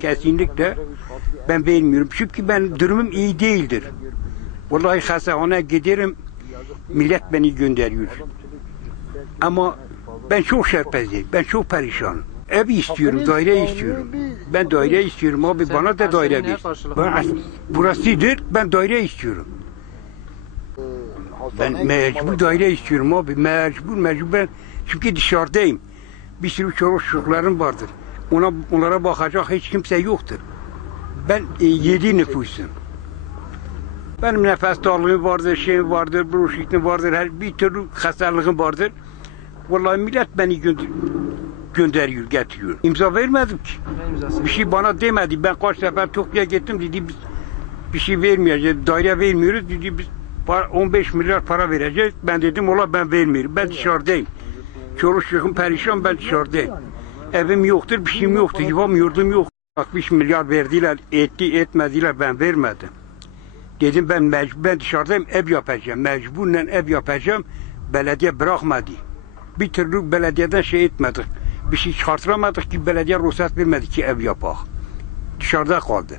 Kesinlikle ben vermiyorum. Çünkü ben durumum iyi değildir. Vallahi hastaneye giderim, millet beni gönderiyor. Ama ben çok şerpezliyim, ben çok perişanım. Ev istiyorum, daire istiyorum. Ben daire istiyorum abi, bana da daire ver. Burasıdır, ben daire istiyorum. Ben mecbur daire istiyorum abi, mecbur ben. Çünkü dışarıdayım. Bir sürü çocuklarım vardır. Onlara bakacak hiç kimse yoktur. Ben 7 nüfusum. Benim nefes darlığım vardır, şeyim vardır, bronşitim vardır, her bir türlü hastalığım vardır. Vallahi millet beni gönderiyor, getiriyor. İmza vermedim ki. Bir şey bana demedi. Ben kaç sefer Tokyo'ya gittim, dedi biz bir şey vermeyeceğiz, daire vermiyoruz, dedi biz 15 milyar para vereceğiz. Ben dedim ola ben vermiyorum, ben dışarıdayım. Çoluk çocuğum perişan, ben dışarıdayım. Evim yoktur, bir şeyim yoktur, yuvam yurdum yok. 60 milyar verdiler, etmediler, ben vermedim. Dedim ben dışarıdayım, ev yapacağım, mecburen ev yapacağım. Belediye bırakmadı. Bir türlü belediyeden şey etmedik. Bir şey çıkartamadık ki belediye ruhsat vermedi ki ev yapak. Dışarıda kaldı.